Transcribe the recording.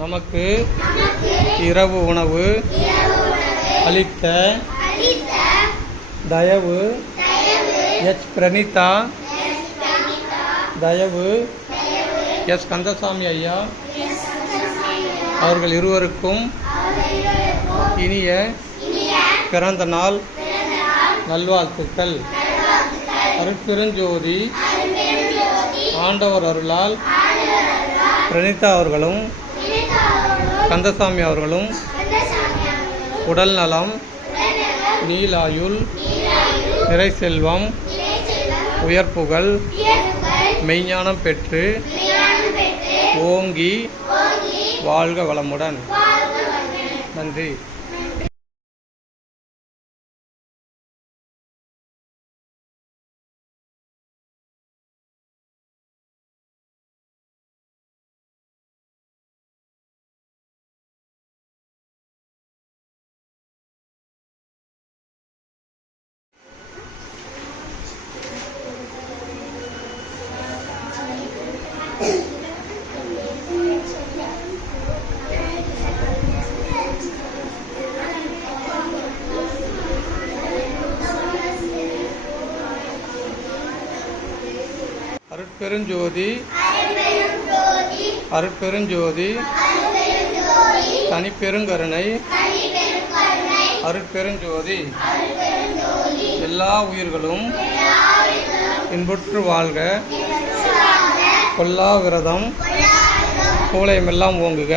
நமக்கு இரவு உணவு அளித்த தயவு எச் பிரணீதா, தயவு எஸ் கந்தசாமி ஐயா அவர்கள் இருவருக்கும் இனிய பிறந்த நாள் நல்வாழ்த்துக்கள். அருட்பெருஞ்சோதி ஆண்டவர் அருளால் பிரணீதா அவர்களும் கந்தசாமி அவர்களும் உடல் நலம், நீலாயுள், நிறை செல்வம், உயர்ப்புகள், மெய்ஞானம் பெற்று ஓங்கி வாழ்க வளமுடன். நன்றி. அருட்பெருஞ்சோதி அருட்பெருஞ்சோதி தனிப்பெருங்கருணை அருட்பெருஞ்சோதி எல்லா உயிர்களும் இன்புற்று வாழ்க, கொல்லா விரதம் கோலையமெல்லாம் ஓங்குக,